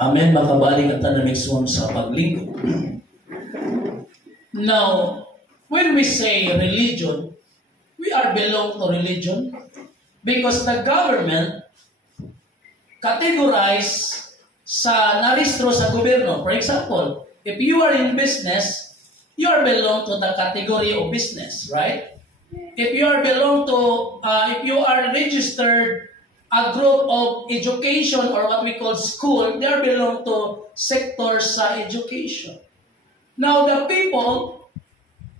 Amen. Makabaling at tanamigsun sa pagligo. Now, when we say religion, we are belong to religion because the government categorize sa naristro sa gobyerno. For example, if you are in business, you are belong to the category of business, right? If you are belong to, if you are registered a group of education or what we call school, they are belong to sector sa education. Now, the people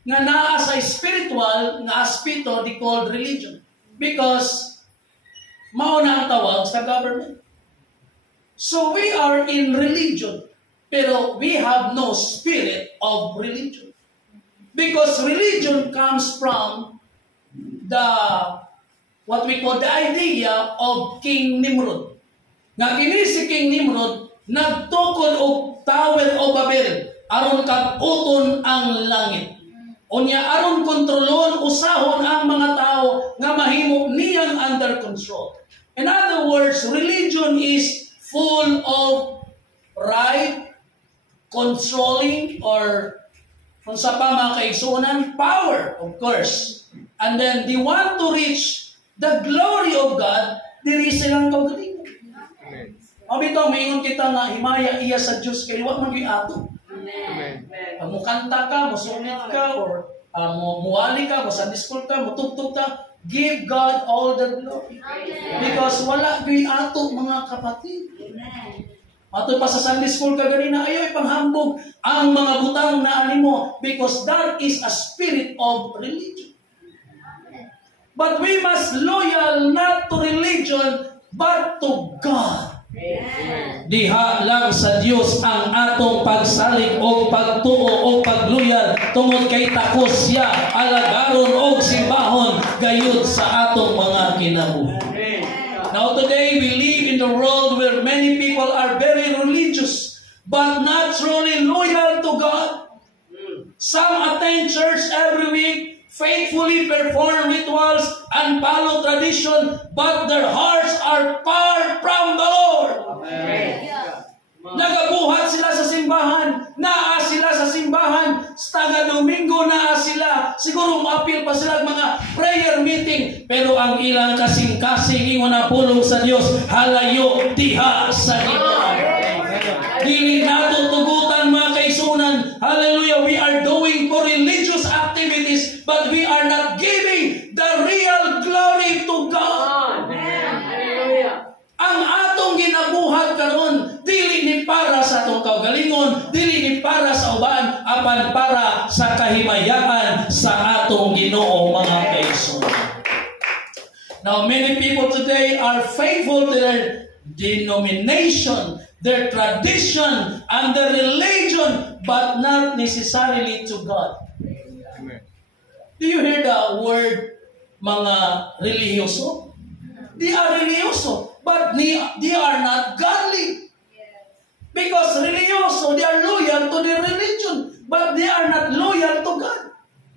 nga naa sa spiritual nga aspito, they called religion. Because mauna ang tawag sa government. So we are in religion, pero we have no spirit of religion. Because religion comes from the, what we call the idea of King Nimrod. Nga kini si King Nimrod, nagtukod og Tower o Babel, aron kag-uton ang langit. Unya aron kontrolon, usahon ang mga tao nga mahimo niyang under control. In other words, religion is full of pride, controlling, or kung sa pa mga kaigsunan, power, of course. And then they want to reach the glory of God, diri silang kaugalingon. Mabitaw, maingon kita na himaya iya sa Diyos, kaya wag man yung ato. Mukanta ka, musungit ka, or muwali ka, Sunday school ka, mutugtog ka, give God all the glory. Because wala yung ato, mga kapatid. Ato pa sa Sunday school ka ganina, ayaw ipanghambog ang mga butang na animo because that is a spirit of religion. But we must loyal not to religion but to God. Diha lang sa Dios ang atong pagsalig o pagtuo o pagluyal tungod kay takos siya alagaron o simbahon gayud sa atong mga kinabuhi. Now today we live in a world where many people are very religious but not truly loyal to God. Some attend church every week, faithfully perform rituals and follow tradition, but their hearts are far from the Lord. Nagabuhat sila sa simbahan, naa sila sa simbahan, taga Domingo naa sila, siguro maapil pa sila mga prayer meeting, pero ang ilang kasing-kasing ingon na pulong sa Dios, halayo diha sa Ginoo. Dili nato tugutan mga kaisunan, hallelujah, we are doing for religious activities, but we are not giving the real glory to God. Ang atong ginabuhat karon dili ni para sa atong kaugalingon, dili ni para sa uban, apan para sa kahimayaan sa atong Ginoo mga kaigsunan. Now many people today are faithful to their denomination, their tradition, and their religion, but not necessarily to God. Do you hear the word mga religyoso? They are religyoso, but they are not godly. Because religyoso, they are loyal to their religion, but they are not loyal to God.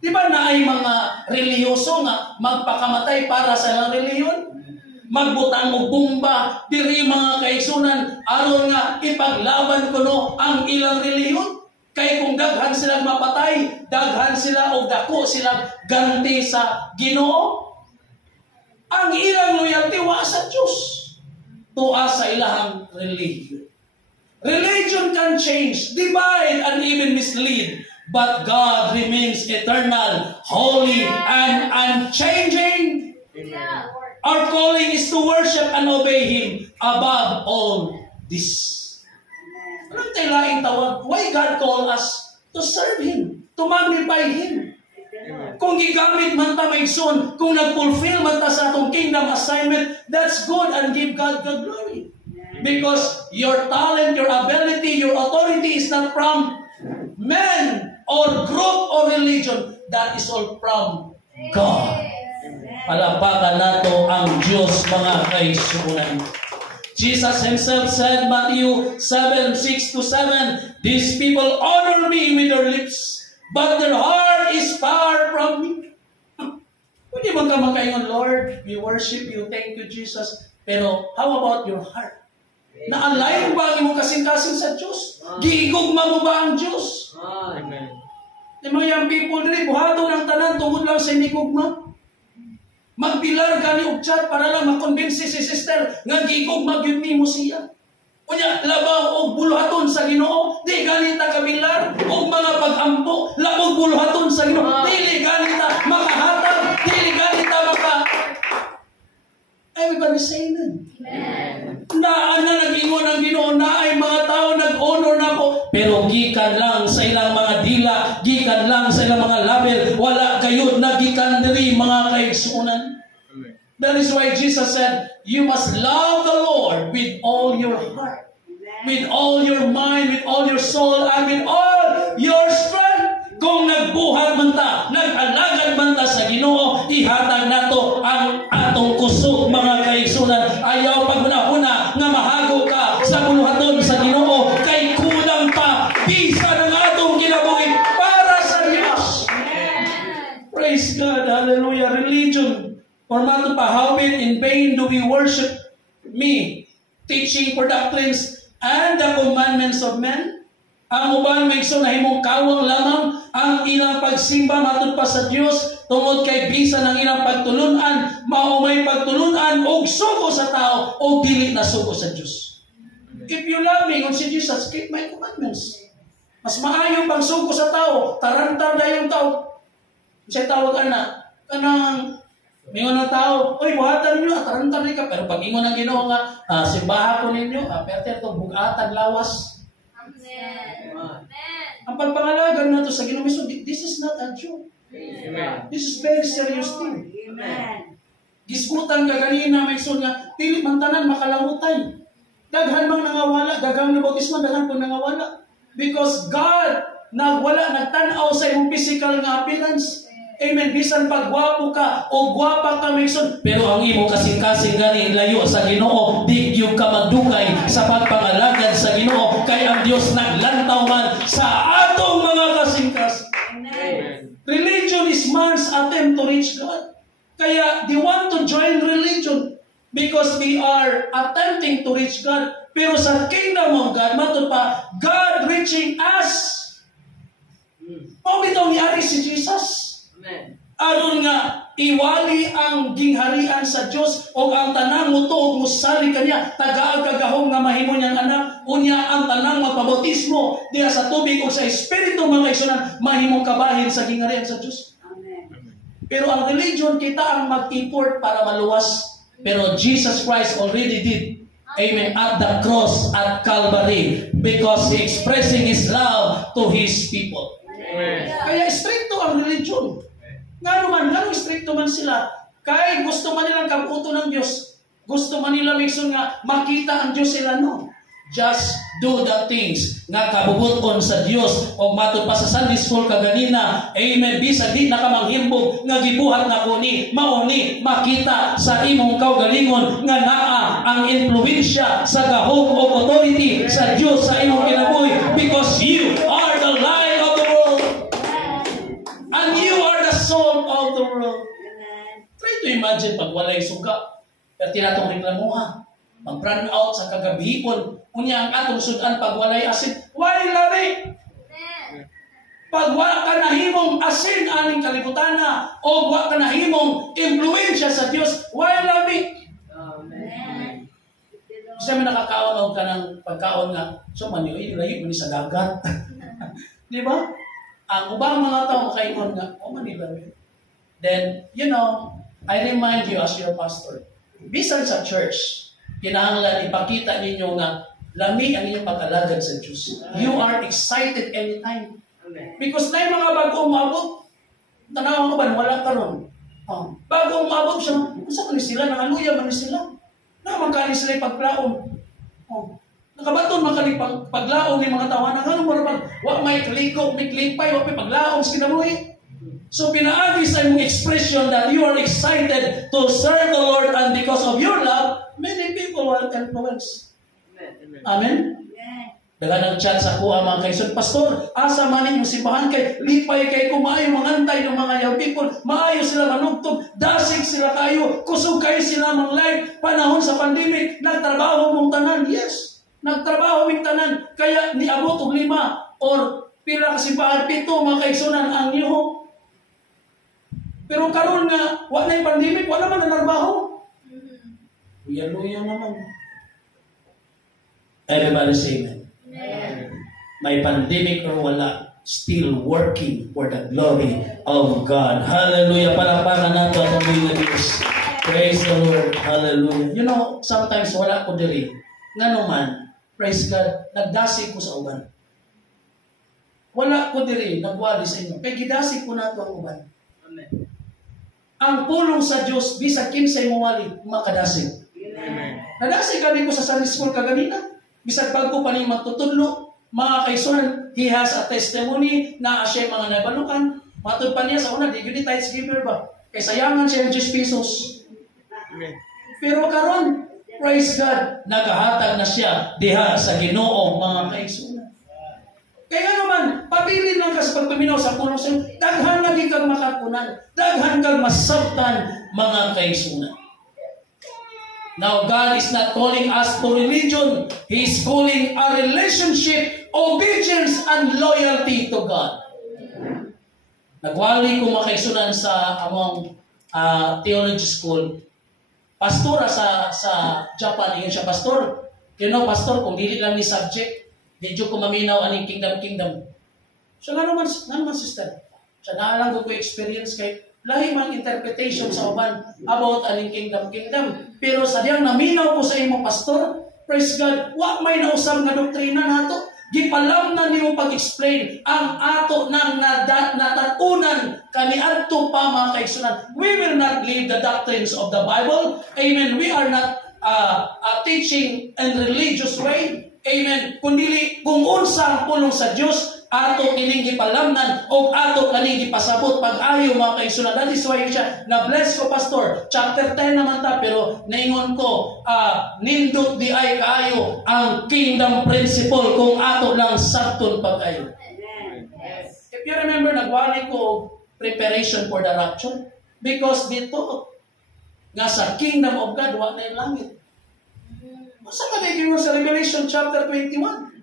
Di ba na ay mga religyoso nga magpakamatay para sa ilang reliyon? Magbutang og bomba, diri mga kaigsunan, aron nga ipaglaban kuno ang ilang reliyon. Kay kung daghan silang mapatay, daghan sila o dako silang ganti sa Ginoo. Ang ilang loyalty wa sa Diyos, tuwa sa ilahang religion. Religion can change, divide, and even mislead, but God remains eternal, holy, and unchanging. Our calling is to worship and obey Him above all this. Anong tayo laing tawag? Why God called us to serve Him, to magnify Him? Kung gigamit man ta maigsoon, kung nag-fulfill man ta sa atong kingdom assignment, that's good and give God the glory. Because your talent, your ability, your authority is not from men or group or religion. That is all from God. Palapakan nato ang Diyos mga kaigsunan. Jesus Himself said, Matthew 7:6-7, these people honor me with their lips, but their heart is far from me. Pwede man ka makaingon, Lord, we worship you, thank you, Jesus. Pero how about your heart? Na-align ba ang imong kasing-kasing sa Diyos? Giigugma mo ba ang Diyos? Amen. Yung mga young people diri, buhaton ang tanan tungod lang sa inigugma. Magbilar gani og chat para lang makonbinsi si sister nga gigugma gyud nimo siya. Unya labaw og buluhaton sa Ginoo, di gani ta kabilar og mga pag-ampo, labog buluhaton sa Ginoo, dili gani ta makahatag, dili gani ta maka. Everybody say amen. Na nag-ingon ang Ginoo na ay mga tao nag-honor na ko, pero gikan lang sa ilang mga dila, gikan lang sa ilang mga label, wala kayo nagikan diri mga kaigsuonan. That is why Jesus said, you must love the Lord with all your heart, with all your mind, with all your soul, and with all your strength. Kung nagbuhat man ta, nag-alagad man ta sa Ginoo, ihatag nato ang atong kusog mga kaigsunan. Ayaw paguna-una nga mahago ka sa buluhaton sa Ginoo, kay kulang pa bisa ng atong kinabuhi para sa Diyos. Praise God, hallelujah. Religion, or mato pa, howbeit in vain do we worship me, teaching for doctrines and the commandments of men. Ang uban may na himong kawang lamang ang ilang pagsimba matod pa sa Dios tungod kay bisa ng ilang pagtulunan, mao may pagtulunan og sugo sa tao o dili na sugo sa Dios. If you love me, kung si Jesus, keep my commandments. Mas maayo pang sugo sa tao, tarantar na yung tao. Siya tawag kanang mingon ng tao, oy, buhatan ninyo, tarantar ka. Pero pag ingon ng Ginoo nga, simbaha ko ninyo, pero ito, bugatan, lawas. Ang pagpangalagan nato sa Ginoo mismo, this is not a joke. Amen. This is very serious thing. Amen. Gisgutan ka ganina, may son nga, dili man tanan makalamutay. Daghan mang nangawala, daghang nabautismo, daghan po nangawala. Because God, nagtanaw sa imong physical nga appearance. Amen. Bisan pagwapo ka o gwapa ka may son, pero ang imo kasing-kasing gani layo sa Ginoo, di gyud ka magdugay sa pagpangalagad sa Ginoo, kay ang Dios naglantaw man sa atong mga kasing-kasing. Amen. Religion is man's attempt to reach God. Kaya they want to join religion because they are attempting to reach God. Pero sa kingdom of God, matod pa, God reaching us. Mao bitong niari si Jesus. Amen. Aron nga iwali ang gingharian sa Dios o ang tanang mutuog musali kanya tagaag kagahom nga mahimo niyang anak, unya ang tanang magpabautismo diha sa tubig o sa espiritu mga igsunan mahimong kabahin sa gingharian sa Dios. Amen. Pero ang religion kita ang mag-import para maluwas, pero Jesus Christ already did. Amen. At the cross at Calvary, because He expressing His love to His people. Amen. Kaya stricto ang religion. Ganong stricto man sila. Kaya gusto man nilang kabuto ng Diyos. Gusto man nila mikson nga makita ang Diyos sila, no. Just do the things nga kabubuton sa Diyos. O matod pa sa Sunday school kaganina, amen, bisag di na ka manghimbog nga gibuhat na kuni, mauni, makita sa imong kaugalingon nga naa ang influensya sa gahom o authority sa Diyos sa imong kinabuhi, because you are the light of the world. And you are the salt of the world. Try to imagine pag walay suga. Pero tinatong reklamuha. Mag-run out sa kagabihipon. Unya ang atong sudan pag walay asin. Why labi? Pag wala ka nahimong asin aning kalibutan na o wala ka nahimong impluensya sa Diyos, why labi? Amen. Isa may nakakaon o ka ng pagkaon nga, so maniyo, ilayo mo ni sa dagat. Di ba? Ang ubang mga tao makaingon nga, o manila. Then, I remind you as your pastor, bisan sa church, kinahanglan ipakita ninyo nga lami ang inyong pag-alagad sa Diyos. You are excited anytime. Amen. Because na yung mga bago umabot, tanaw ko ba, wala ka ron. Bago umabot siya, masa ka sila, nangaluya man sila. Naman sila yung paglaon. Nakabaton makali paglaon ng mga tawanan. Ano mo naman, wak may kliko, may klipay, wak may paglaon sa kinabuhi. So pinaagi sa imong expression that you are excited to serve the Lord, and because of your love, many people will influence. Amen. Amen? Amen. Daga nag-chat sa kuha mga kaigsoon, Pastor, asa man inyong simbahan kay lipay kay kumayo mangantay ng mga young people, maayo sila manugtog, dasig sila kayo, kusog kayo sila mang live, panahon sa pandemic, nagtrabaho mong tanan, yes, nagtrabaho mong tanan, kaya niabot og 5 or pila ka simbahan, 7 mga kaigsunan ang niyo. Pero karon nga, wala na pandemic, wala man na trabaho. Luya naman. Everybody say amen. May pandemic or wala, still working for the glory of God. Hallelujah. Palakpakan nato ang mga Diyos. Praise the Lord. Hallelujah. You know, sometimes wala ko diri. Nga naman, praise God, nagdasig ko sa uban. Wala ko diri, nagwali sa inyo. Kaya gidasig ko nato ang uban. Amen. Ang pulong sa Diyos, bisag kinsay mo wali, makadasig. Amen. Nadasig kami ko sa Sunday School kaganina. Bisag bago pa rin magtutudlo, mga kaigsunan, he has a testimony na siya mga nabalukan. Matod pa niya sa una, di yun tithes giver ba? Kaya sayangan siya yung 10 pesos. Amen. Pero karon, praise God, nagahatag na siya diha sa Ginoo, mga kaigsunan. Kaya naman, pabilin lang ka sa pagpaminaw sa pulong sa iyo, daghan lagi kang makakunan, daghan kang masabtan, mga kaigsunan. Now, God is not calling us to religion. He is calling a relationship, obedience, and loyalty to God. Nagwali ko makaigsunan sa among theology school. Pastora sa Japan, yun siya pastor. You know, pastor, kung dili lang ni subject, medyo ko maminaw aning kingdom. So, nga naman sister. Siya naalang ko experience kay lahi mang interpretation sa uban about aning kingdom. Pero sa diyang naminaw ko sa imong pastor, praise God, wa may nausab nga doktrina nato. Gipalam na nimo pag-explain ang ato nang natatunan kaniadto pa mga kaigsunan. We will not leave the doctrines of the Bible. Amen. We are not teaching in religious way. Amen. Kundi kung unsa ang pulong sa Dios, ato kining gipalamnan o ato kaning gipasabot pag-ayo mga kaigsunan. That is why siya na-bless ko, pastor. Chapter 10 naman ta, pero naingon ko, nindot di ay kaayo ang kingdom principle kung ato lang sakton pag-ayo. Yes. If you remember, nagwali ko preparation for the rapture. Because dito, nga sa kingdom of God, wa na yung langit. Masa ka na sa Revelation chapter 21?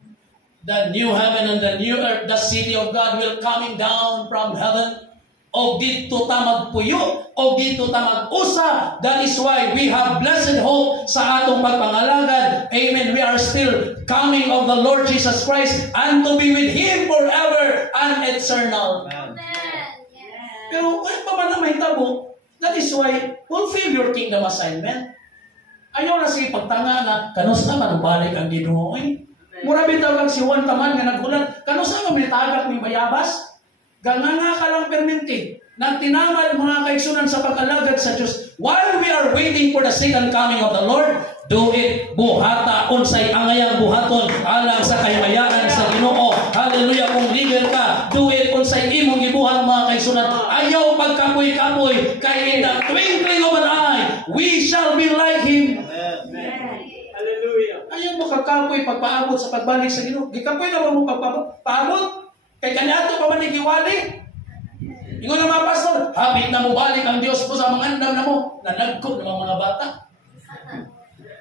The new heaven and the new earth, the city of God will coming down from heaven. O dito ta magpuyo, o dito ta mag-usa. That is why we have blessed hope sa atong pagpangalagad. Amen. We are still coming of the Lord Jesus Christ and to be with Him forever and eternal. Amen. Pero kaya pa man na mahitabo, that is why fulfill your kingdom assignment. Ayaw na sige pagtanga na kanus naman balik ang Ginoo. Mura bitaw kang si Juan Taman nga nagulat. Kanus naman may tagak ni Bayabas. Ganganga ka lang perminti. Nagtinamad mga kaigsunan sa pag-alagad sa Diyos. While we are waiting for the second coming of the Lord, do it buhata unsay angayang buhaton alang sa kahimayaan sa Ginoo. Hallelujah. Kung legal ka, do it unsay imong gibuhat mga kaigsunan. Ayaw pagkapoy-kapoy kay in the twinkling of an eye, we shall be like Him. Ayaw mo kakapoy pagpaabot sa pagbalik sa Ginoo. Gikapoy na mo pagpaabot. Kay kaniadto pa man igiwali. Ingon na mga pastor, habit na mo balik ang Diyos po sa mga andam na mo. Nanagko ng mga bata.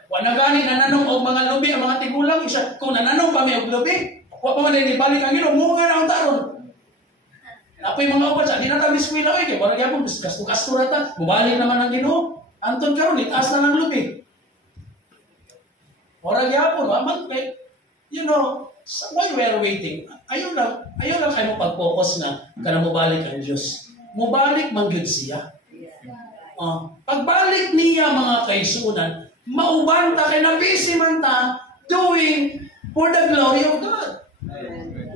Wala gani nananong og mga lubi ang mga tigulang. Isa, kung nananong kami og lubi, wa pa man ibalik ang Ginoo. Munga na ang taron. Apoy mga uban sa di na kami eskwela oy kay wala gyapon gasto rata. Mubalik naman ang Ginoo. Anton karon itaas na ng lubi. Wala gyapon, aman kay you know, why we are waiting? Ayaw lang kayo pag-focus na kana mobalik ang Diyos. Mubalik man gyud siya. Pagbalik niya mga kaigsunan, mauban ta kay nabisi man ta doing for the glory of God.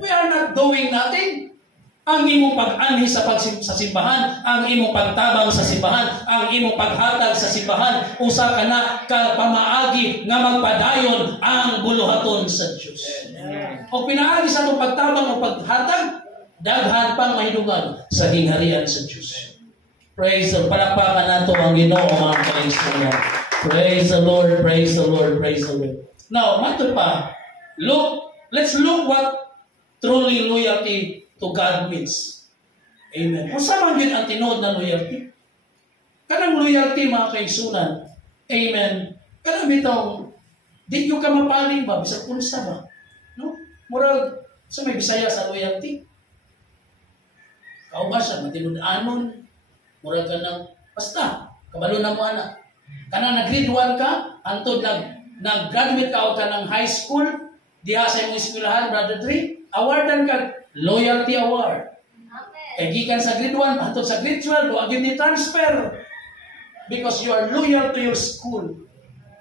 We are not doing nothing. Ang imong pag-anhi sa simbahan, ang imong pagtabang sa simbahan, ang imong paghatag sa simbahan, usa ka na pamaagi nga magpadayon ang buluhaton sa Diyos. O pinaagi sa itong pagtabang o paghatag, daghan pang mahidungag sa gingharian sa Diyos. Praise the Lord. Palakpakan nato ang Ginoo mga kaigsunan. Praise the Lord, praise the Lord, praise the Lord. Now, mato pa, Luke let's look what truly loyalty to God means. Amen. Kung saan yun ang tinood na loyalty? Kanang loyalty, mga kaigsunan. Amen. Kanang bitong, di nyo ka mapaling ba? Bisag punsa ba? No? Murag, so may Bisaya sa loyalty. Kao ba siya? Matinud-anon. Murag ka ng, basta, kabalo na mo anak. Kanang nag-grade 1 ka, antod nag-graduate ka o ka ng high school, diha sa imong eskwelahan, Brother Dre, awardan ka, loyalty award. Kaya gikan sa grade 1, antod sa grade 12, o agin ni transfer. Because you are loyal to your school.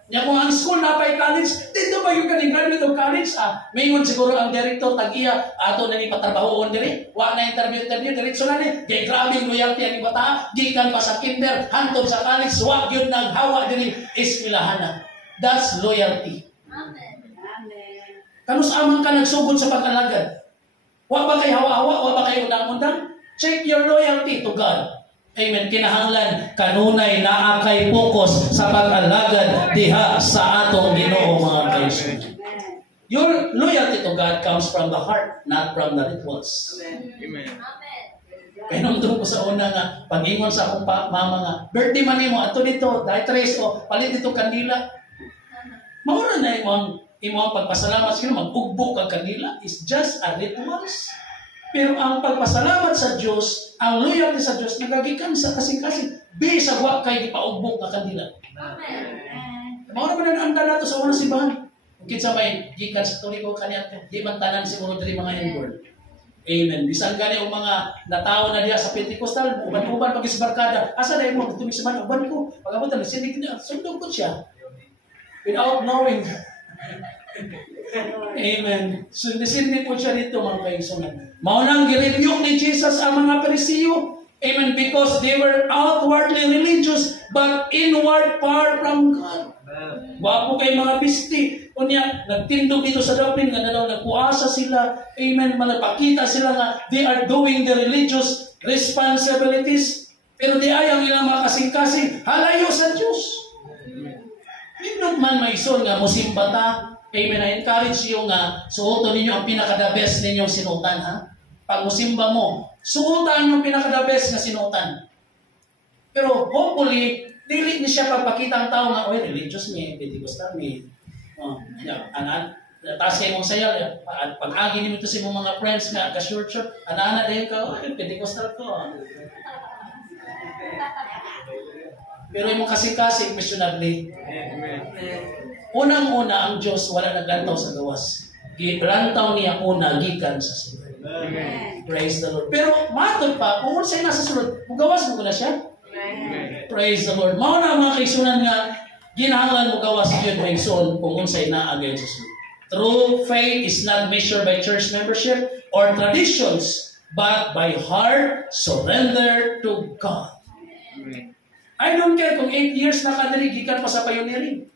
Nya kung ang school na pa'y college, dito ba yung kaning graduate of college? Mayroon siguro ang director, tag-iya, ato na ni patrabahoon diri, wa na interview, diretso na ni, kaya grabe yung loyalty ang ibata, gikan pa sa kinder, hantod sa college, wag yun naghawa diri, eskwelahan. That's loyalty. Amen. Kanus amang ka nagsugod sa pag-alagad? Wa ba kay hawa-hawa? Wa ba kay undang-undang? Check your loyalty to God. Amen. Kinahanglan kanunay naa kay focus sa pag-alagad diha sa atong Ginoo, mga kaibigan. Your loyalty to God comes from the heart, not from the rituals. Amen. Kaya nung ko sa una nga, pag-ingon sa akong mama nga, birthday man mo, ato dito, dahil tres o, palit dito kandila. Maura na imong pagpasalamat sila, mag-ugbo kag kandila is just a rituals. Pero ang pagpasalamat sa Diyos, ang loyalty sa Diyos, nagagikan sa kasing-kasing. Bisag wa kay ipaugbok na kandila. Amen. Maura man ang anda nato sa unang simbahan. Kung kinsa may gikan sa tuliko kaniya, di man tanan siguro diri mga inborn. Amen. Bisan gani ang mga natawo na diya sa Pentecostal, uban-uban pag isbarkada. Asa dai mo tumig sa man uban ko. Pagabot na sinig niya, sundog ko siya. Without knowing. Amen. So, nisindi po siya dito, mga kaigsunan. Maunang girebuke ni Jesus ang mga Parisiyo. Amen. Because they were outwardly religious, but inward far from God. Wapo kay mga bisti. Kunya, nagtindog dito sa Dublin, nga nalaw, nagpuasa sila. Amen. Malapakita sila nga, they are doing the religious responsibilities. Pero di ay ang ilang mga kasing-kasing, halayo sa Diyos. Hindi man may son nga, musimba ta. Amen. I-encourage yung nga, suoto ninyo ang pinaka-the best ninyong sinutan, ha? Pag musimba mo, suotan yung pinaka-the best na sinutan. Pero hopefully, dili ni siya pagpakita ang tao nga, oy, religious me, Pentecostal me. Taas kayo mong sayal, pag-agi nyo ito sa mga friends nga, ka-short, ana-ana din ka, oy, Pentecostal ko. Pero yung kasing-kasing, questionably. Amen. Unang-una, ang Diyos wala naglantaw sa gawas. Gilantaw niya una, gikan sa sulod. Amen. Praise the Lord. Pero matod pa, kung sa'yo nasa sulod, gawas mo na siya. Amen. Praise the Lord. Mauna mga kaigsunan nga, ginahanglan mo gawas yun may son kung sa'yo naagay sa sulod. True faith is not measured by church membership or traditions, but by heart surrender to God. Amen. I don't care kung 8 years na kadiri, gikan pa sa pioneering.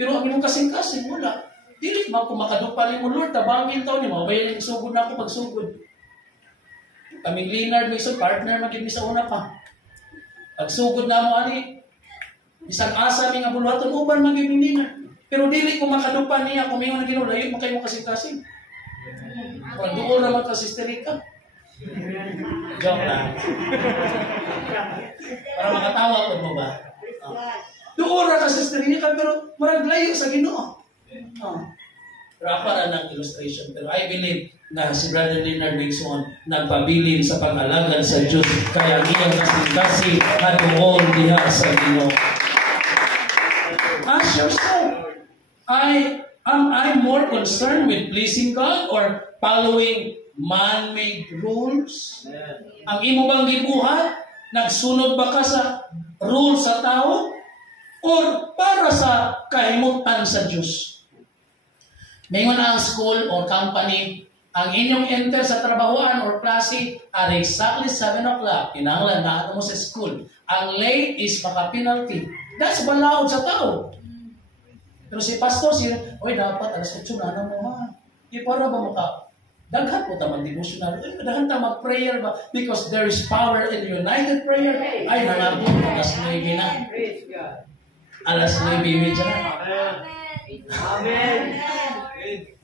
Pero ang imong kasing-kasing, wala. Dili man kung makadupali mo, Lord, tabangin taon niyo, mabayan yung sugod na ako pagsugod. Kaming Leonard, may isang partner, maging sa una pa. Pagsugod na mo, ani, isang asa, may nga buluhaton, uban, maging Leonard. Pero dili kung makadupa niya, kung may mga ginulayo, makayo mo kasing-kasing. Kung doon naman ka, Sister Rika. Joke lang. Para makatawa ko mo ba? Doon ka, Sister Rika, pero marag layo sa Ginoo. Pero para ng illustration. Pero I believe na si Brother Leonard Wilson nagpabilin sa pag-alagad sa Diyos. Kaya iyang kasing-kasing at doon diha sa Ginoo. Ask yourself, am I more concerned with pleasing God or following man-made rules? Ang imo bang gibuhat? Nagsunod ba ka sa rules sa tao? Or para sa kahimutan sa Diyos? Ngayon ang school or company, ang inyong enter sa trabahoan or klase are exactly 7 o'clock. Kinahanglan na mo sa school. Ang late is maka-penalty. That's balaod sa tao. Pero si pastor siya, oy, dapat alas 8 na mo ha. Di para ba maka daghan po tamang devotional. Daghan ta mag-prayer ba? Because there is power in united prayer. Ay, nalabot alas 9 na. Alas 9 medya na. Amen.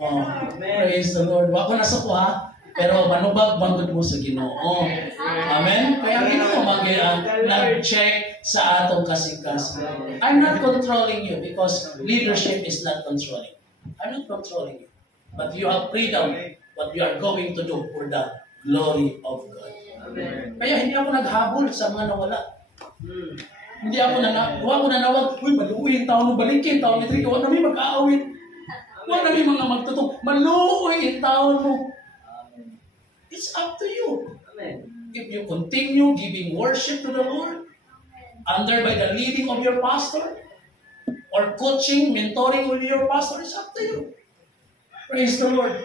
Oh, praise the Lord. Wako na sa kuha, pero manubag bangod mo sa Ginoo. Amen? Kaya ang Ginoo nag-check sa atong kasing-kasing. I'm not controlling you because leadership is not controlling. I'm not controlling you. But you have freedom what you are going to do for the glory of God. Kaya hindi ako naghabol sa mga nawala. Hindi ako nanawag, uy, maluwi yung taon mo, balikin, taon ni Trico, huwag namin mag-aawit. Huwag namin mga magtutong, maluwi yung taon mo. It's up to you. If you continue giving worship to the Lord, under by the leading of your pastor, or coaching, mentoring with your pastor, it's up to you. Praise the Lord.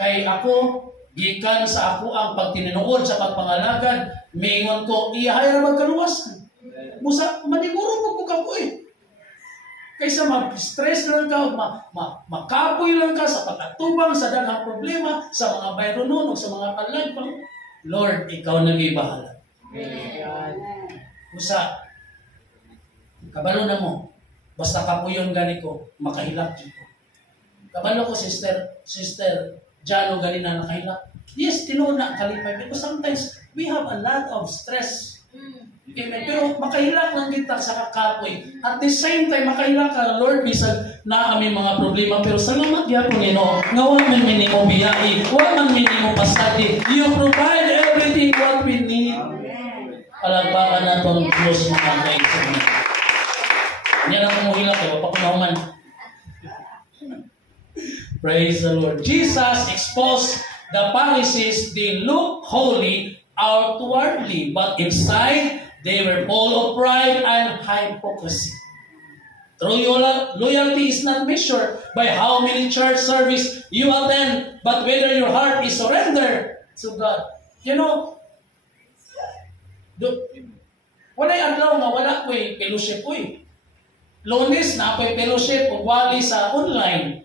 Kay ako, gikan sa ako ang pagtininuod sa pagpangalagad, mingon ko, iyahay na magkaluwas. Musa, maniguro mo ko kapoy. Kaysa mag-stress lang ka, makapoy lang ka sa pagkatubang sa daghang problema, sa mga bayronon o sa mga kalagpang. Lord, ikaw nag-ibahala. Musa, kabalo na mo. Basta kapuyon gani ko, makahilak dito. Kabalo ko, Sister Jano, gani na nakahilak. Yes, tinuod na kalipay. Because sometimes, we have a lot of stress. Amen. Pero makahilak lang kita sa kakapoy. At the same time, makahilak ka, Lord, bisag na aming mga problema. Pero salamat yan po, Ginoo. Nga wag man minimo biyai, wag man minimo pasadi. You provide everything what we need. Palagpakan na itong Diyos mga kaigsoon. Yan ang kumuhilak, eh. Wapakunaman. Praise the Lord. Jesus exposed the Pharisees. They look holy outwardly, but inside, they were full of pride and hypocrisy. True loyalty is not measured by how many church service you attend, but whether your heart is surrendered to God. You know, wala'y adlaw nga wala ko'y fellowship ko'y. Lunes na ako'y fellowship o wali sa online.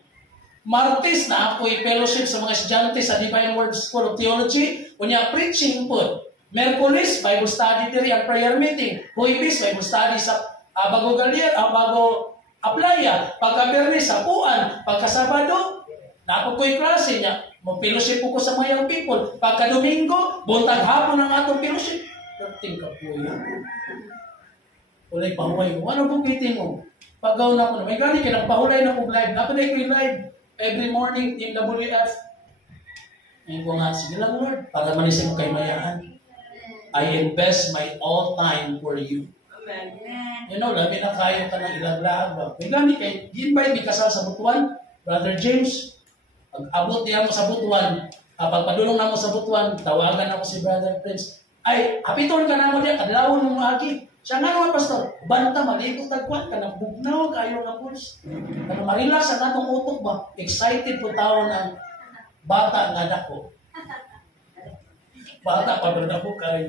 Martes na ako'y fellowship sa mga estudyante sa Divine Word School of Theology. Kunya preaching po. Merkulis, Bible study diri and prayer meeting. Huwebes, Bible study sa Bago Galier, Bago Aplaya. Pagka-Bernes, sa Puan. Pagka-Sabado, na ako ko'y klase niya. Mag-fellowship ko sa mga young people. Pagka-Domingo, buntag hapon ang atong fellowship. Dating ka po yan. Ulay pahuway mo. Ano pong kiting mo? Pagaw na ko na. May gani ka, nagpahulay na kong live. Napaday ko yung live. Every morning, Team WF. Ngayon ko nga, sige lang Lord, para manisip mo kay mayaan. I invest my all time for you. Amen. You know, labi na kayo ka ng ilaglaag ba? May gani kay, invite mi kasal sa Butuan, Brother James. Pag-abot niya mo sa Butuan, pagpadulong na mo sa Butuan, tawagan ako si Brother Prince. Ay, hapiton ka na mo diya, kadlawon mo agi. Siya nga naman, Pastor, banta, malikot, tagkwat ka, nagbugnaw kayo nga puls. Ano, marilas ang atong utok ba? Excited po tawon ang bata nga dako. Bata pa doon ako kayo.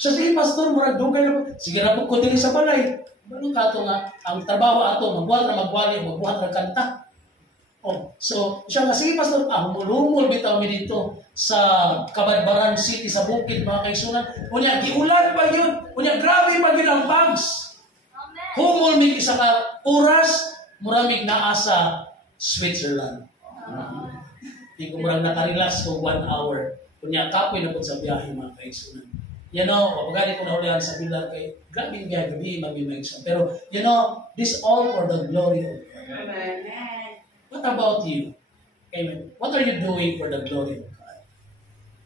Siya, sige, Pastor, murag dugay na po. Sige na po ko din sa balay. Ano ka ito nga, ang trabaho ato, magbuhat na magbuhat na kanta. Oh, so, siya nga, sige, Pastor, humulumol bitaw mi dito sa Kabadbaran City, sa Bukid, mga kaisunan. Unya, giulan pa yun. Unya, grabe pa yun ang bags. Humul mi isa ka oras, muramig naa sa Switzerland. Hindi ko murang nakarelax ko 1 hour. Unya, kapoy na po sa biyahe, mga kaisunan. You know, kapagani ko na ulihan sa bilang kay, grabe yung biyahe, gabi, mag-imagine. Pero, you know, this all for the glory of God. Amen. What about you? Amen. What are you doing for the glory of God?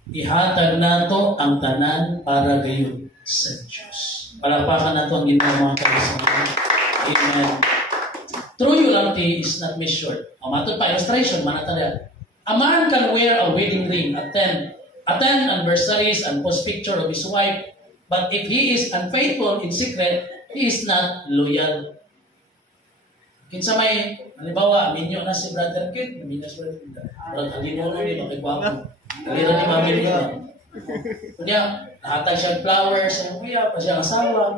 Ihatag nato ang tanan para gayon sa Diyos. Palakpakan nato ang ginawang mga kaibigan. Amen. True loyalty is not measured. Matod pa, illustration, manatala. A man can wear a wedding ring, attend anniversaries and post picture of his wife, but if he is unfaithful in secret, he is not loyal. Kinsa may, halimbawa, minyo na si Brother Kit, minyo si Brother Kit, alino na ni makigwapo. Alino ni Mami Rita. Kanya, nahatag siya flowers, kuya, pa siya asawa,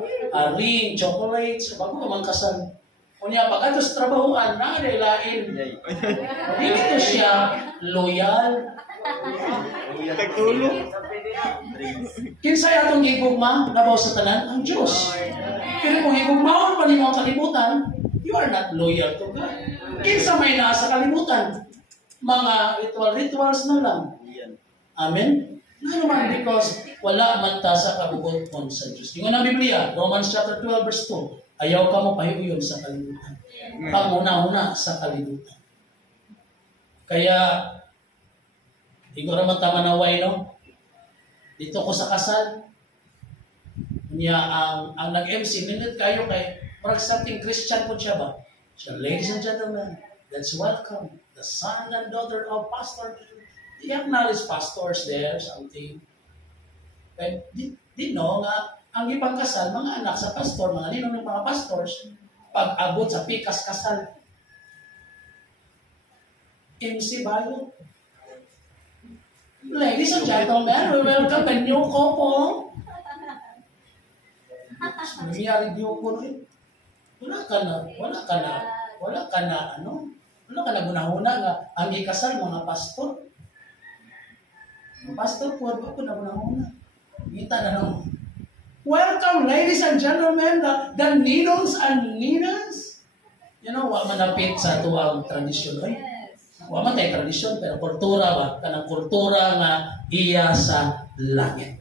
ring, chocolates, bago ka mang kasal. Kanya, pag ato sa trabahoan, nakadailain. Dito siya, loyal. Tagtulong. Kinsay atong gigugma, labaw sa tanan, ang Diyos. Pero kung gigugmaon pa ni mga kalibutan, you are not loyal to God. Kinsa may naa sa kalibutan. mga rituals na lang. Amen? Nga naman, because wala man ta sa kabubuton sa Diyos. Yung na Biblia, Romans chapter 12 verse 2, ayaw ka mo pahiuyon sa kalibutan. Panguna-una sa kalibutan. Kaya, ikaw naman tama na way, no? Dito ko sa kasal, niya ang nag-MC, nindot kayo kay, parang something Christian po siya ba? So, ladies and gentlemen, let's welcome the son and daughter of Pastor. They acknowledge pastors there, something. Kaya, di no, nga, ang ibang kasal, mga anak sa pastor, mga ninong ng mga pastors, pag-abot sa pikas kasal, MC bayo. Ladies and gentlemen, we welcome the new couple. Nangyari di ko rin. Wala ka na gunahuna nga, ang ikasal mga pastor. Ang pastor po, ba ko na gunahuna? Kita na lang. Welcome, ladies and gentlemen, the ninongs and ninas. You know, wa manapit sa tuwang tradisyon. Ay, wa man tayo tradisyon, pero kultura ba? Kanang kultura nga iya sa langit.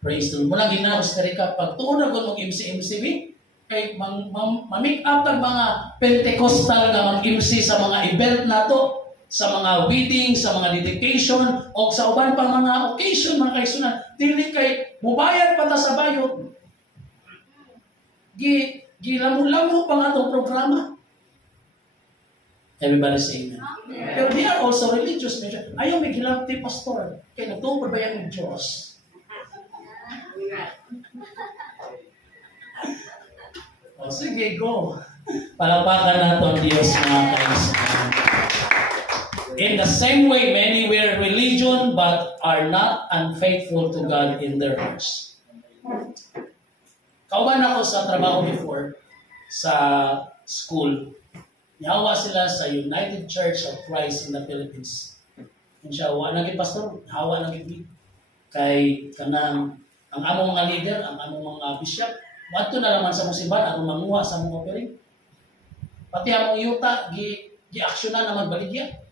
Praise the Lord. Muna ginagos na rin ka, pag tuon na kung mag-MC-MCB, kay mamik up ang mga Pentecostal nga mag-MC sa mga event na to, sa mga wedding, sa mga dedication, o sa uban pang mga occasion, mga kaisunan, dili kay mubayad pa ta sa bayot. Gilamu-lamu pa nga itong programa. Everybody say amen. Pero they are also religious. Ayaw may gilapti pastor. Kaya nagtuon ba yan ng Diyos? O sige, go. Palapakan natin ang Diyos mga kaisunan. In the same way, many wear religion but are not unfaithful to God in their hearts. Kauban ako sa trabaho before, sa school. Nihawa sila sa United Church of Christ in the Philippines. Kung siya, hawa naging pastor, hawa naging kay kanang ang among mga leader, ang among mga bishop, wato na naman sa musiban, ang manguha sa mga offering. Pati among yuta, gi-aksyonan na magbaligya.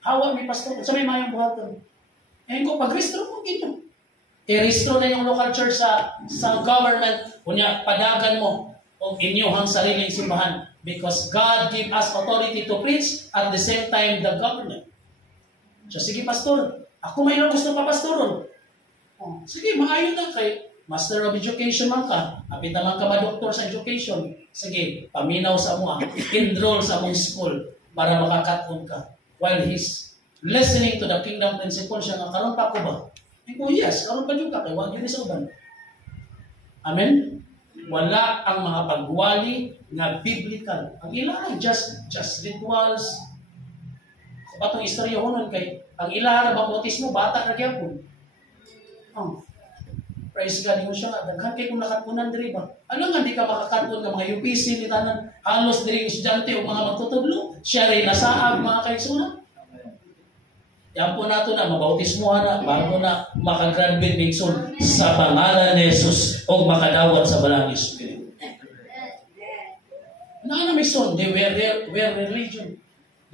Hawa may pastor, sa may mayang buhaton. Ngayon ko, pag-restro mo, gito. I-restro na yung local church sa government, kunya padagan mo o inyong sariling simbahan. Because God give us authority to preach at the same time the government. So, sige pastor, ako may gusto pa pastoron. Oh, sige, maayon na kay Master of Education man ka. Apit naman ka ba doktor sa education. Sige, paminaw sa mga, enroll sa mong school para makakatun ka. While he's listening to the kingdom principle, siya nga, karon pa ko ba? Ko, yes, karon pa juga kay wag yun sa uban. Amen? Wala ang mga pagwali nga biblical. Ang ilang just rituals. Kung patong istorya honon kay ang ilang baptismo bata na gyapon. Oh. Praise God, mo siya nga, daghan kay kung nakatunan diri ba? Ano nga di ka makakatun ng mga UPC ni tanan, halos diri estudyante o mga magtutudlo, siya rin nasaag mga kaigsunan. Yan po nato na, mabautismohan na, bago na makagraduate minsun sa pangalan ni Jesus o makadawat sa Balang Espiritu. Ano minsun, they wear religion.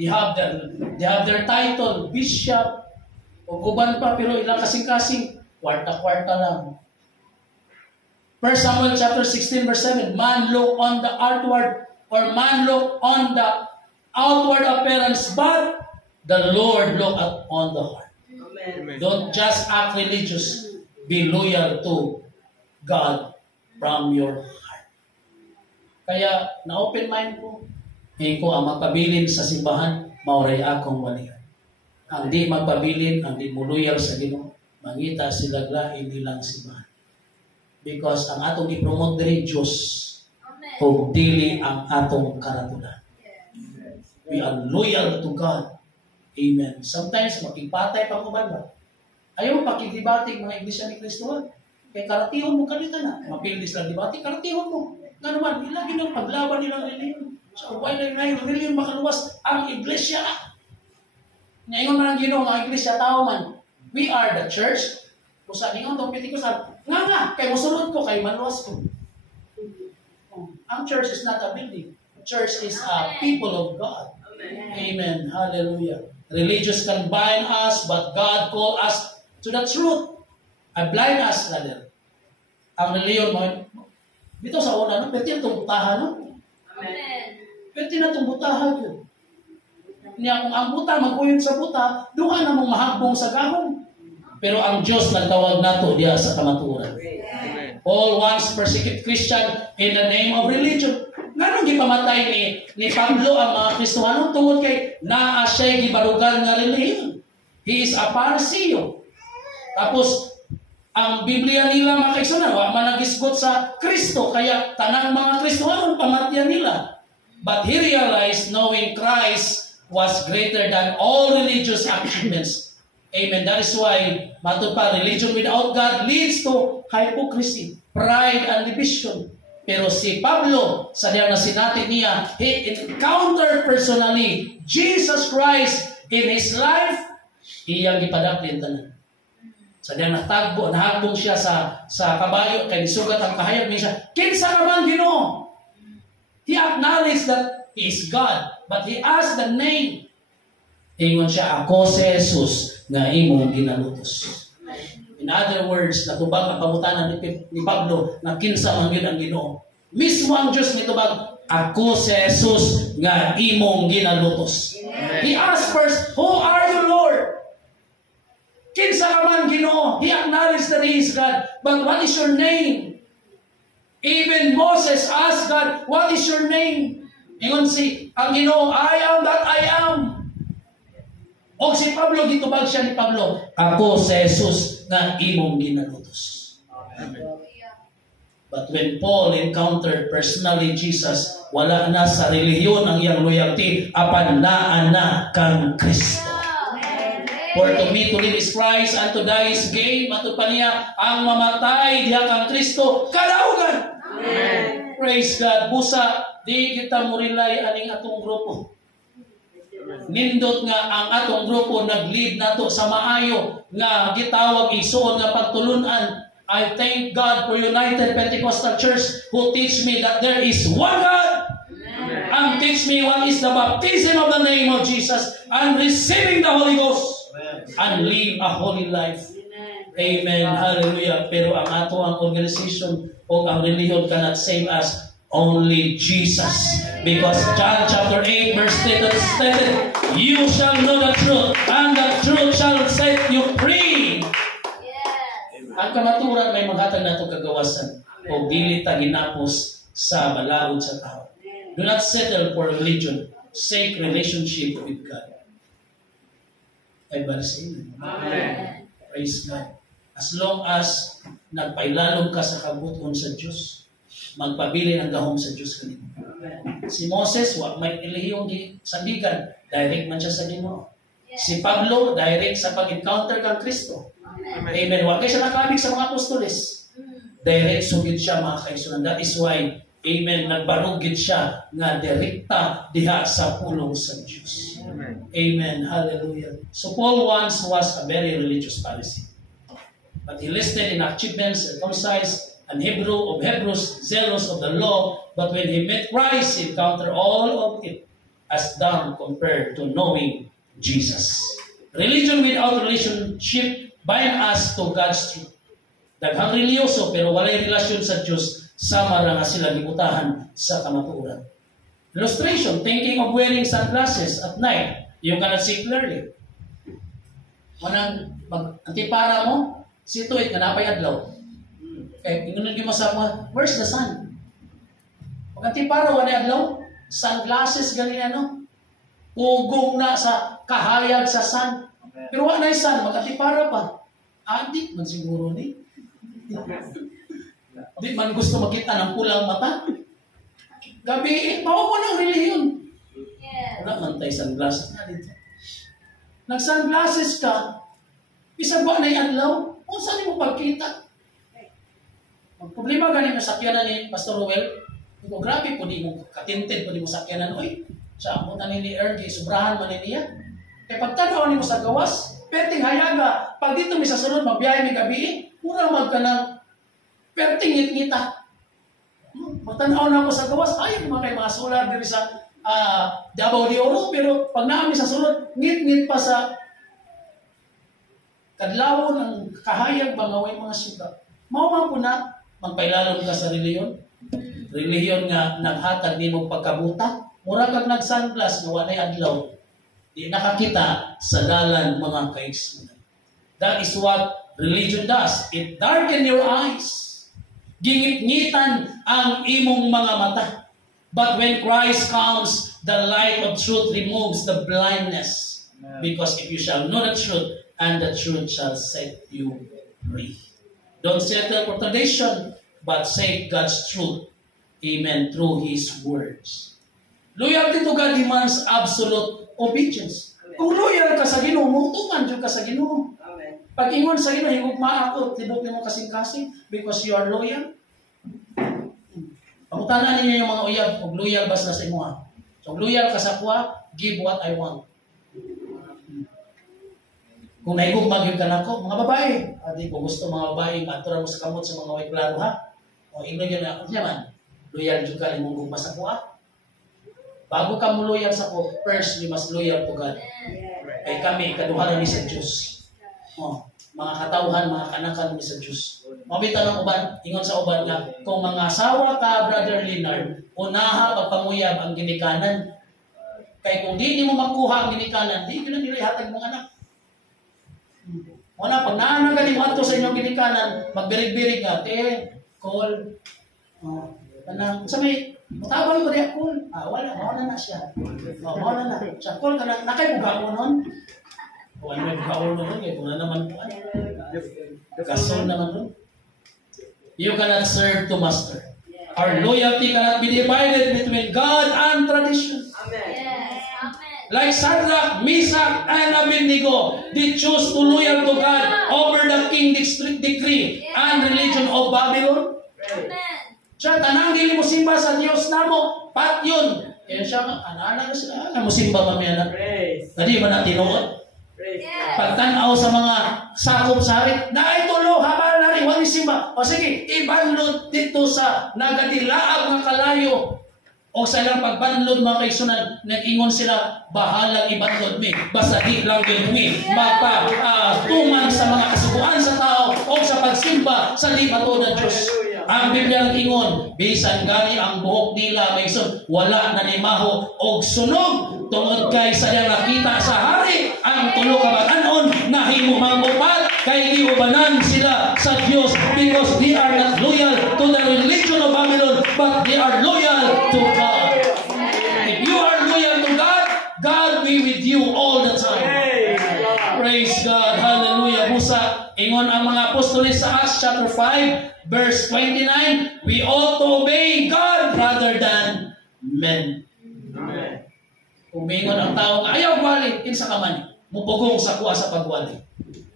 They have their title, bishop, o uban pa, pero ilang kasing-kasing, kwarta-kwarta lang. 1 Samuel chapter 16 verse 7, man look on the outward, or man look on the outward appearance, but the Lord look on the heart. Amen. Don't just act religious. Be loyal to God from your heart. Kaya, na-open mind ko. Ngayon ko ang magpabilin sa simbahan, mauray akong walihan. Ang di magpabilin, ang di mo loyal sa Ginoo, mangita sila lain nilang simbahan. Because ang atong i-promote diri Diyos, kung dili ang atong karatulan. We are loyal to God. Amen. Sometimes, makipatay pa ko ba? Ayaw pakikibati mga iglesia ni Kristo. Kaya karatihon mo kanita na. Mapildis lang dibati, karatihon mo. Nga naman, ilagi ng paglaban nilang reliyon. So, why na yung reliyon makaluwas ang iglesia? Ngayon man ang Ginoo, mga iglesia, tao man. We are the church. Kusa ningon itong Pentecostal. Nga, kaya musulod ko, kay maluwas ko. Ang church is not a building. Church is a people of God. Amen. Hallelujah. Religious can bind us, but God called us to the truth. Blind us, rather. Ang reliyon mo, dito sa una, no? Pwede itong butahan, no? Amen. Pwede na itong butahan yun. Niya, kung ang buta, mag-uyon sa buta, duha na mong mahambong sa gahong. Pero ang Diyos nagtawag nato diya sa kamaturan. All once persecute Christian in the name of religion. Nga gipamatay ni Pablo ang mga Kristohano tungod kay naa siya'y gibarugan nga relihiyon. He is a Pariseo. Tapos, ang Biblia nila mga kaigsunan, wa man nagisgot sa Kristo, kaya tanang mga Kristohano pamatyan nila. But he realized knowing Christ was greater than all religious achievements. Amen. That is why, matod pa, religion without God leads to hypocrisy, pride, and division. Pero si Pablo, sa diyan na sinati niya, he encountered personally Jesus Christ in his life, iyang ipadaplin tanan. Sa diyan nahagbong siya sa kabayo, kay sugat ang kahayag niya, kinsa ka man Ginoo? He acknowledged that He is God, but he asked the name. Ingon siya, ako si Jesus nga imong ginalutos. In other words, natubag ang pangutanan ni Pablo na kinsa man yun ang Ginoo. Mismo ang Diyos nitubag, ako si Jesus nga imong ginalutos. He asked first, who are you, Lord? Kinsa ka man Ginoo. He acknowledged that He is God. But what is your name? Even Moses asked God, what is your name? Ingon ang Ginoo, I am that I am. O si Pablo, gitubag siya ni Pablo, ako si Jesus nga imong ginalutos. But when Paul encountered personally Jesus, wala na sa relihiyon ang iyang loyalty, apan naa na kang Kristo. For to me to live is Christ, and to die is gain. Matod pa niya, ang mamatay diha kang Kristo, kadaugan. Praise God. Busa, di kita mo rely aning atong grupo. Nindot nga ang atong grupo nag-lead nato sa maayo nga gitawag isuon nga pagtulunan. I thank God for United Pentecostal Church who teach me that there is one God. And teach me what is the baptism of the name of Jesus and receiving the Holy Ghost and live a holy life. Amen. Hallelujah. Pero ang ato ang organization o ang religion cannot save us. Only Jesus. Because John chapter 8 verse 10 stated, you shall know the truth, and the truth shall set you free. Ang kamaturan may maghatag na itong kagawasan o dili ta ginapos sa balaod sa tao. Do not settle for religion. Seek relationship with God. Everybody say amen. Praise God. As long as nagpailalong ka sa kabuton sa Diyos, magpabili ng gahom sa Diyos kanina. Si Moses, may ilihiyong sandigan, direct man siya sa Ginoo. Si Pablo, direct sa pag-encounter kang Kristo. Amen. Huwag kayo siya nakamig sa mga apostoles. Direct sugid siya mga kaisunan. That is why, amen, nagbarugid siya nga direkta diha sa pulong sa Diyos. Amen. Hallelujah. So Paul once was a very religious Pharisee. But he listed in achievements, circumcised, and Hebrew of Hebrews, zealous of the law, but when he met Christ, he encountered all of it as dung compared to knowing Jesus. Religion without relationship bind us to God's truth. Daghang religyoso pero walay relasyon sa Diyos, sama ra nga sila gibutahan sa kamatuoran. Illustration, thinking of wearing sunglasses at night, you cannot see clearly. Manang antipara mo, situit nga napay adlaw. Okay, ingon gyud mo sa mga, where's the sun? Pag antipara wala adlaw, sunglasses gani ano? Ugong na sa kahayag sa sun. Pero wala na sun, mag-antipara pa. Adik man siguro ni. Di man gusto makita ng pulang mata. Gabi, mao mo ng relihiyon. Wala man tayo sunglasses na dito. Nag-sunglasses ka, bisag ba na yung adlaw? Kung saan mo pagkita? Ang problema ganin na sakyanan ni Pastor Ruel, kung grabe po di mo katinted po di mo sakyanan, oy, siya mo tanin ni Ergie, sobrahan man niya. Kaya pagtanaw ni mo sa gawas, perting hayaga, pag dito may sasunod, magbiyahe may gabi, mura magkanang perting ngit-ngita. Magtanaw na ako sa gawas, ay, mga solar diri sa Davao de Oro, pero pag naami sa sulod, ngit-ngit pa sa kadlawon ng kahayag bangaway mga syudad. Mao po na magpailalom ka sa reliyon. Reliyon nga naghatag nimo pagkabuta. Mura kag nag-sunglass nga walay adlaw. Di nakakita sa dalan mga kaigsunan. That is what religion does. It darken your eyes. Gingit-ngitan ang imong mga mata. But when Christ comes, the light of truth removes the blindness. Because if you shall know the truth, and the truth shall set you free. Don't settle for tradition, but say God's truth. Amen. Through His words. Loyalty to God demands absolute obedience. Kung loyal ka sa Ginoo, mutungan ka sa Ginoo. Pag ingon sa Ginoo, higugma ako, tibok nimo kasing-kasing because you are loyal. Pangutanan ninyo yung mga uyab, kung loyal basta sa imo ha. So, loyal ka sa kuha, give what I want. Kung naigugmag yung kanako, mga babae, adi ko gusto mga babae, matura mo sa kamot sa mga way klaro ha. O ino yun na, kung naman, loyal dyan ka, imong gugma sa kuha. Bago ka mo loyal sa kuha, first, you must loyal to God. Kay kami, kaduhanan ni sa Diyos. O, mga katauhan, mga kanakan ni sa Diyos. Mabita ng uban, ingon sa uban nga, kung mga asawa ka, Brother Leonard, unaha pagpanguyab ang ginikanan. Kaya kung di mo makuha ang ginikanan, di nila ihatag mong anak. Wala, pag naanagan mo ato sa inyong ginikanan, magbirig-birig ka, call, sa may, matabang ko diya, call. Wala na siya. Wala na. Siya, call ka na, nakay mo gawon nun? Wala may gawon nun, kung na naman po. Gasol naman nun. You cannot serve to master. Our loyalty cannot be divided between God and tradition. Yes. Amen. Like Shadrach, Meshach, and Abednego, they chose to loyal to God over the king's decree and religion of Babylon. Amen. Siya, tanang dili mo simba sa Diyos namo, pat yun. Kaya siya, ana na sila, mo simba mamaya na. Hindi ba na tinuod? Pagtanaw sa mga sakop sa harit, na ay tulo, habal na rin, wali simba. O sige, ibanlod dito sa nagadilaag ng kalayo. O sa ilang pagbanlod mga kaisunan, nag-ingon sila, bahalang ibanlod mi. Basta di lang yun mi. Magpatuman sa mga kasubuan sa tao o sa pagsimba sa libato ng Diyos. Ang Biblia nag-ingon, bisan gani ang buhok nila, may wala na ni maho og sunog. Tungod kay sa diyang nakita sa hari, ang tulo kabag-anon na himumangupat kay iubanan sila sa Diyos because they are not loyal to the religion of Babylon, but they are loyal to God. If you are loyal to God, God will be with you all the time. Praise God. Hallelujah. Busa, ingon ang mga apostoles sa Acts chapter 5, verse 29, we ought to obey God rather than men. Kung mingon ang tao nga, ayaw wali, kinsa ka man, mupugong sa kuha sa pagwali.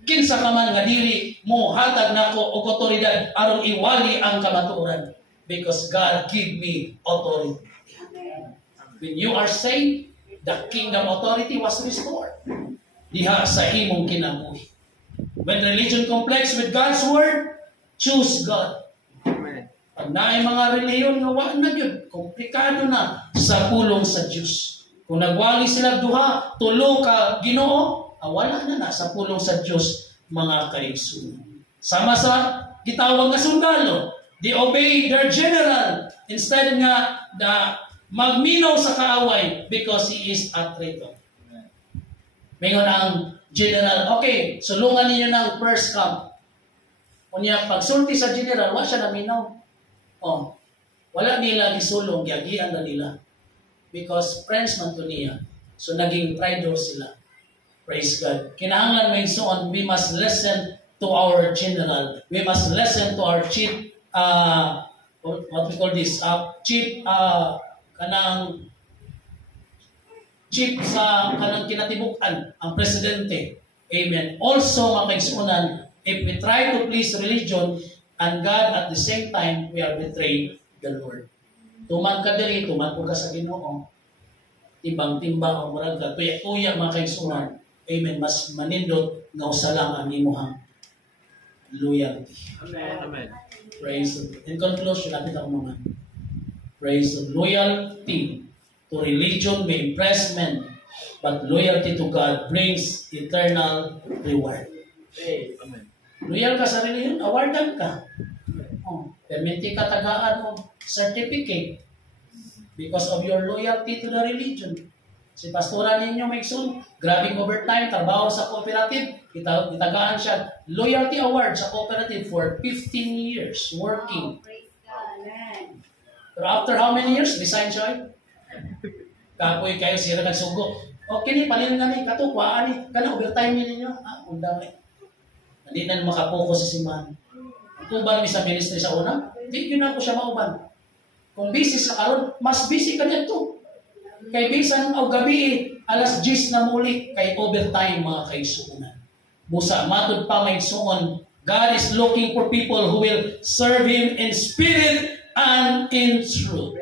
Kinsa ka man nga dili mo hatag nako og otoridad aron iwali ang kamatuoran. Because God give me authority. When you are saved, the kingdom authority was restored. Diha sa imong kinabuhi. When religion complex with God's word, choose God. Pag naay mga reliyon nga wa na yun, komplikado na sa pulong sa Diyos. Kung nagwali sila duha, tulo ka Ginoo, wala na sa pulong sa Diyos mga kaigsunan. Sama sa gitawag nga sundalo, they obey their general instead nga magminaw sa kaaway because he is a traitor. Mingon ang general, okay, sulungan ninyo ng first camp. Kunya pagsulti sa general, wa siya naminaw. Wala nila gisulong, giagian na nila. Because friends man to niya. So naging traitor sila. Praise God. Kinahanglan may suon, we must listen to our general. We must listen to our chief, what we call this, chief sa kanang kinatibukan, ang presidente. Amen. Also, mga kaigsunan, if we try to please religion and God at the same time, we are betrayed the Lord. Tuman ka diri, tuman ko ka sa Ginoo. Timbang-timbang ang murag ka. Tuya-tuya mga kaigsunan. Amen. Mas manindot nga usalang ang imuhang loyalty. Amen. Praise the Lord. In conclusion, napit ako naman. Praise the Lord. Loyalty to religion may impress men, but loyalty to God brings eternal reward. Amen. Loyal ka sa religion, awardan ka. Perminti ka tagaan o certificate because of your loyalty to the religion. Si pastora ninyo may sun, grabing overtime, trabaho sa cooperative, itagaan siya loyalty award sa cooperative for 15 years working. Praise God. Pero after how many years, resign siya. Kapoy kayo sila nagsugo. Okay ni, panin nga ni, katukwaan ni, kana overtime ninyo. Undang ni. Hindi na makapokus sa simbahan. Kung ba sa ministry sa una, hindi yun ako siya mauban. Kung busy sa karon, mas busy ka dito. Kay bisan o gabi, alas 10 na muli, kay overtime mga kaisuunan. Busa, matod pa may suon, God is looking for people who will serve Him in spirit and in truth.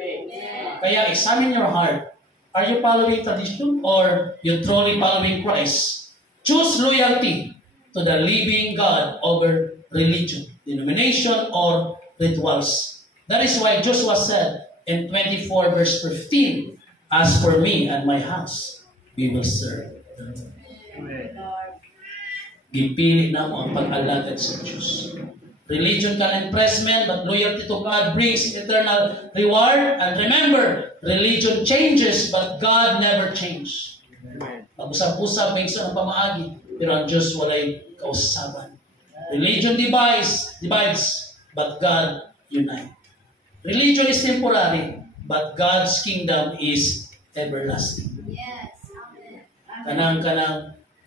Kaya examine your heart. Are you following tradition or you truly following Christ? Choose loyalty to the living God over religion, denomination, or rituals. That is why Joshua said in 24 verse 15, "As for me and my house, we will serve the Lord." Gipili na mo ang pag-alagad sa Diyos. Religion can impress men, but loyalty to God brings eternal reward. And remember, religion changes, but God never changes. Pag-usap-usap, may isa ng pamaagi, pero ang Diyos walay kausaban. Religion divides, but God unites. Religion is temporary, but God's kingdom is everlasting. Yes. Amen.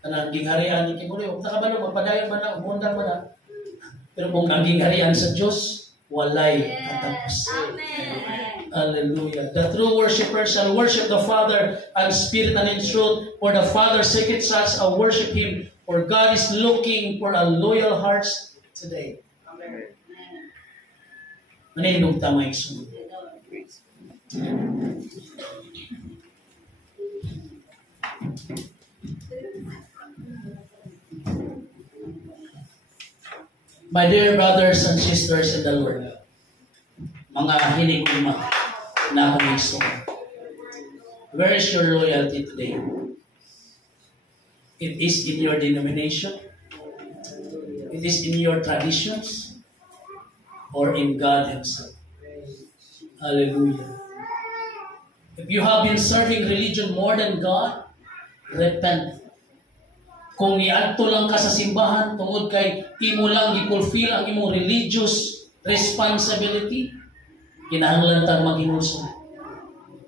Kanang gingharian ni Kimuri, huwag nakabalo, magpadayon ba na, umundang ba na. Pero kung ang gingharian sa Diyos, walay katapos. Amen. Hallelujah. The true worshiper shall worship the Father and Spirit and in truth, for the Father seeketh such a worship Him, for God is looking for a loyal hearts today. Amen. Maninog tama yung sunod. My dear brothers and sisters in the Lord, mga hiniguma na kumiso, where is your loyalty today? It is in your denomination? It is in your traditions? Or in God Himself? Hallelujah. If you have been serving religion more than God, repent. Kung niadto lang ka sa simbahan, tungod kay imo lang gi-fulfill ang imong religious responsibility, kinahanglan tang maghinusol.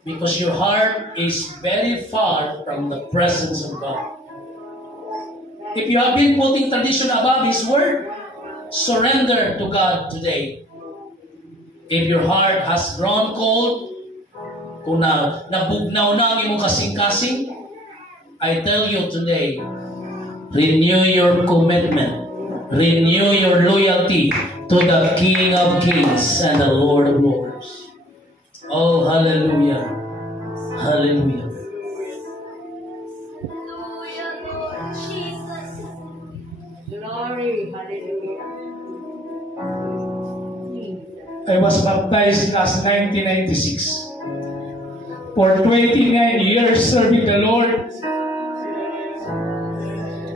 Because your heart is very far from the presence of God. If you have been putting tradition above His Word, surrender to God today. If your heart has grown cold, kung nabugnaw na ang imong kasing-kasing, I tell you today, renew your commitment, renew your loyalty to the King of Kings and the Lord of Lords. Oh, hallelujah. Hallelujah. Hallelujah, Lord Jesus. Glory, hallelujah. I was baptized as 1996. For 29 years serving the Lord,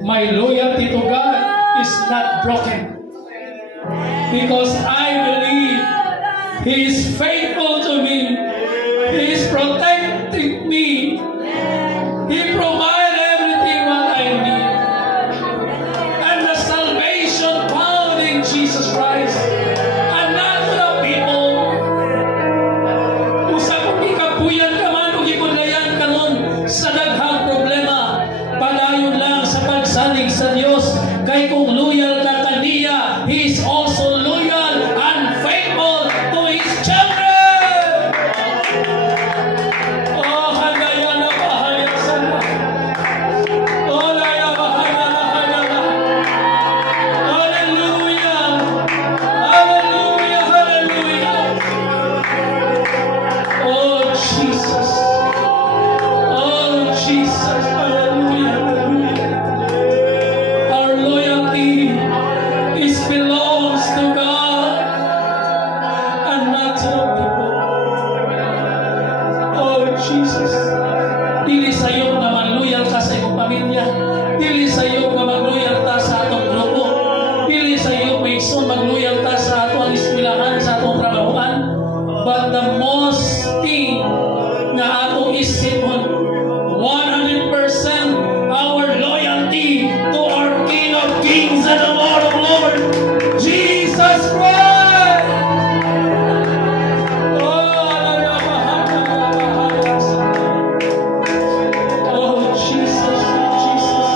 my loyalty to God is not broken. Because I believe He is faithful to me. He is protecting me. He provides everything what I need. And the salvation found in Jesus Christ. And not to the people. Usa kung ikapuyan ka man, kung ikudlayan ka nun sa daghang problema, palayon lang sa pagsalig sa Diyos. Kay kung loyal ka kaniya, He is also loyal and faithful to His children. pamilya. Dili sa iyo nga magluyang ta sa atong grupo. Dili sa iyo maigsoon magluyang ta sa atong eskwelahan, sa atong trabahoan. But the most thing nga atong isipon, 100% our loyalty to our King of Kings and the Lord of Lords, Jesus Christ. Oh, Jesus, Jesus.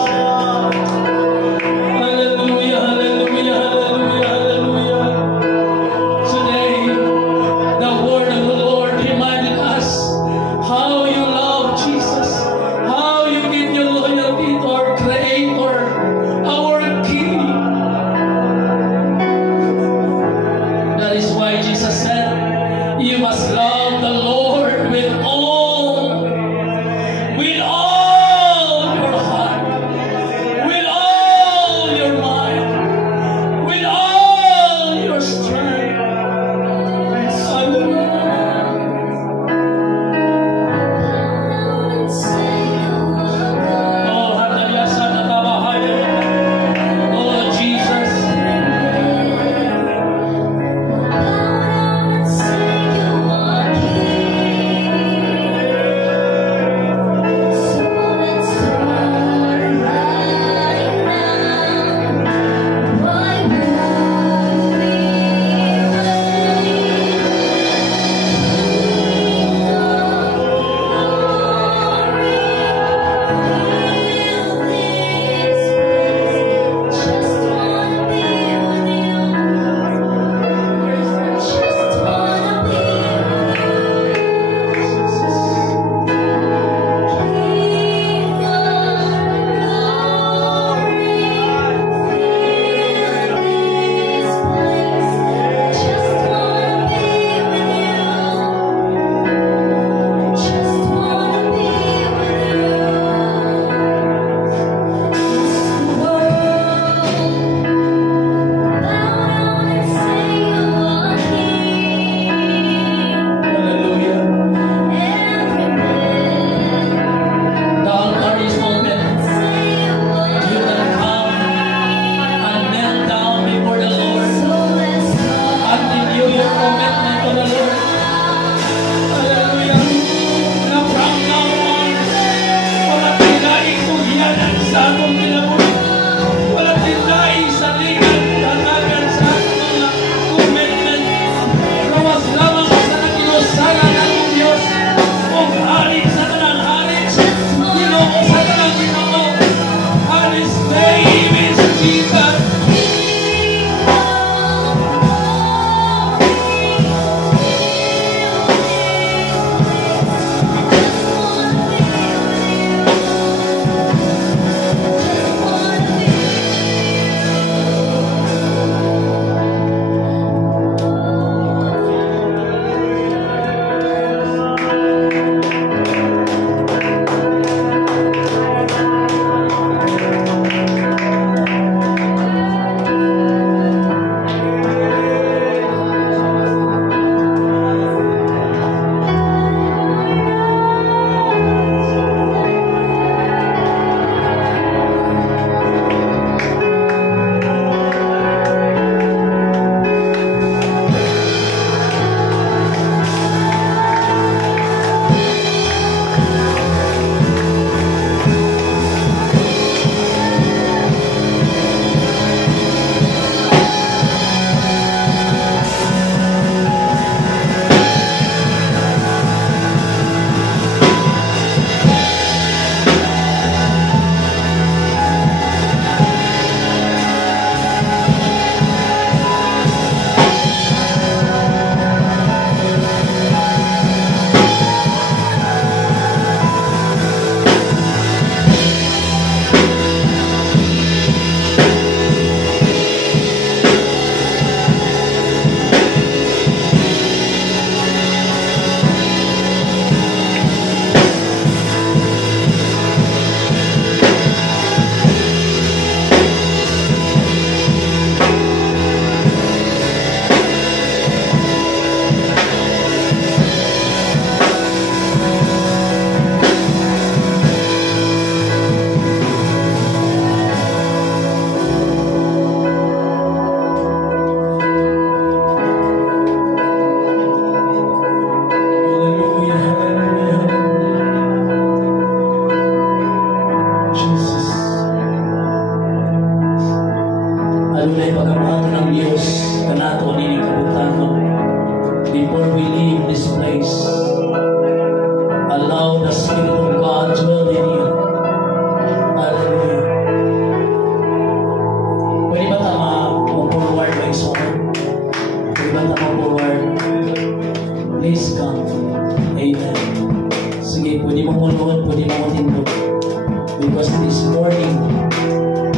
Because this morning,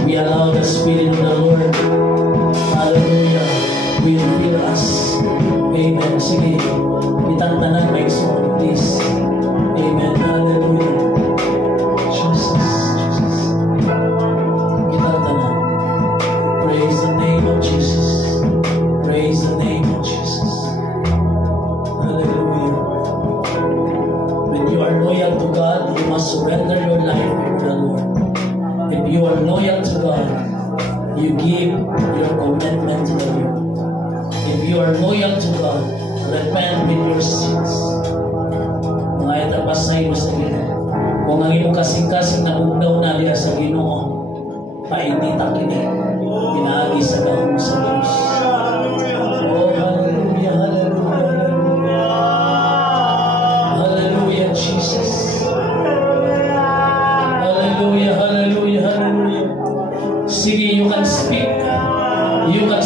we allow the Spirit of the Lord, hallelujah, will fill us. Amen. Sige, kitang tanan, may song, please. Amen. Hallelujah. Jesus, Jesus. Kitang tanan. Praise the name of Jesus. Praise the name of Jesus. Hallelujah. When you are loyal to God, you must surrender your life to the Lord. If you are loyal to God, you give your commitment to the Lord. If you are loyal to God, repent with your sins. Mga itapasay mo sa Ginoo. Kung ang iyong kasing-kasing na bugnaw na diya sa Ginoo, painita kini, pinaagi sa gahong sa Diyos. Oh, hallelujah, hallelujah, hallelujah, Jesus. Hallelujah, hallelujah, hallelujah. Sige, you can speak. You can